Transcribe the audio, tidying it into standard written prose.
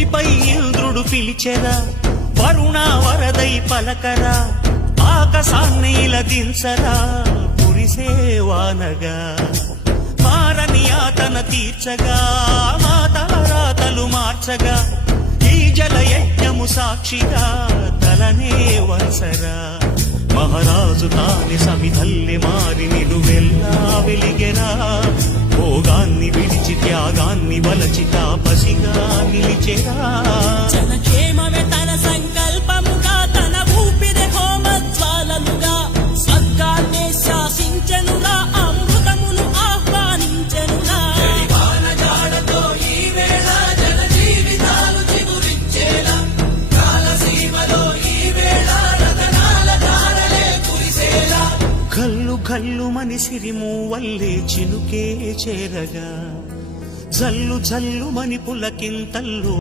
భూమిపై ఇంద్రుడు పిలిచెరా, వరుణ వరదై పలకరా, ఆకాశాన్ని ఇలదించరా కురిసేవానగా, మారని యాతన తీర్చగా మాతల రాతలు మార్చగా, ఈ జల యజ్ఞము సాక్షిగా తలనే వంచరా. మహారాజు తాని సమిధల్లి మారి నిలువెల్లా వెలిగెరా, భోగాన్ని విడిచి త్యాగాన్ని వలచి తాపసిగా నిలిచెరా. జనక్షేమమే తన సంకల్పముగా, తన ఊపిరి హోమజ్వాలలుగా, స్వర్గాన్నే శాసించెనురా, అమృతమును ఆహ్వానించెనురా. కల్లు కల్లు మని సిరిమూవల్లే చినుకే చేరగా, జల్లు జల్లు మని పులకింతల్లు